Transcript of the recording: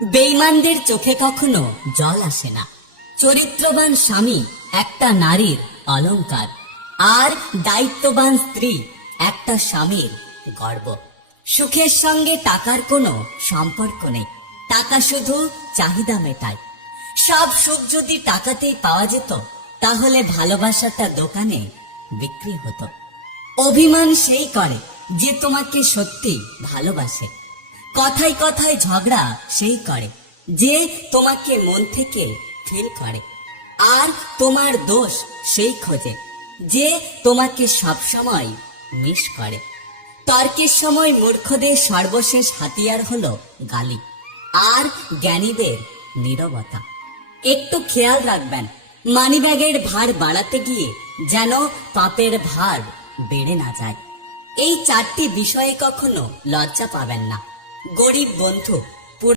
বেঈমানদের চোখে কখনো জল আসে না। চরিত্রবান স্বামী একটা নারীর অলংকার, আর দায়িত্ববান স্ত্রী একটা স্বামীর গর্ব। সুখের সঙ্গে টাকার কোনো সম্পর্ক নেই, টাকা শুধু চাহিদা মেটায়। সব সুখ যদি টাকাতেই পাওয়া যেত, তাহলে ভালোবাসাটা দোকানে বিক্রি হতো। অভিমান সেই করে যে তোমাকে সত্যি ভালোবাসে। কথায় কথায় ঝগড়া সেই করে যে তোমাকে মন থেকে ফিল করে। আর তোমার দোষ সেই খোঁজে যে তোমাকে সবসময় মিস করে। তর্কের সময় মূর্খদের সর্বশেষ হাতিয়ার হলো গালি, আর জ্ঞানীদের নীরবতা। একটু খেয়াল রাখবেন, মানিব্যাগের ভার বাড়াতে গিয়ে যেন পাপের ভার বেড়ে না যায়। এই 4টি বিষয়ে কখনো লজ্জা পাবেন না। গরিব বন্ধু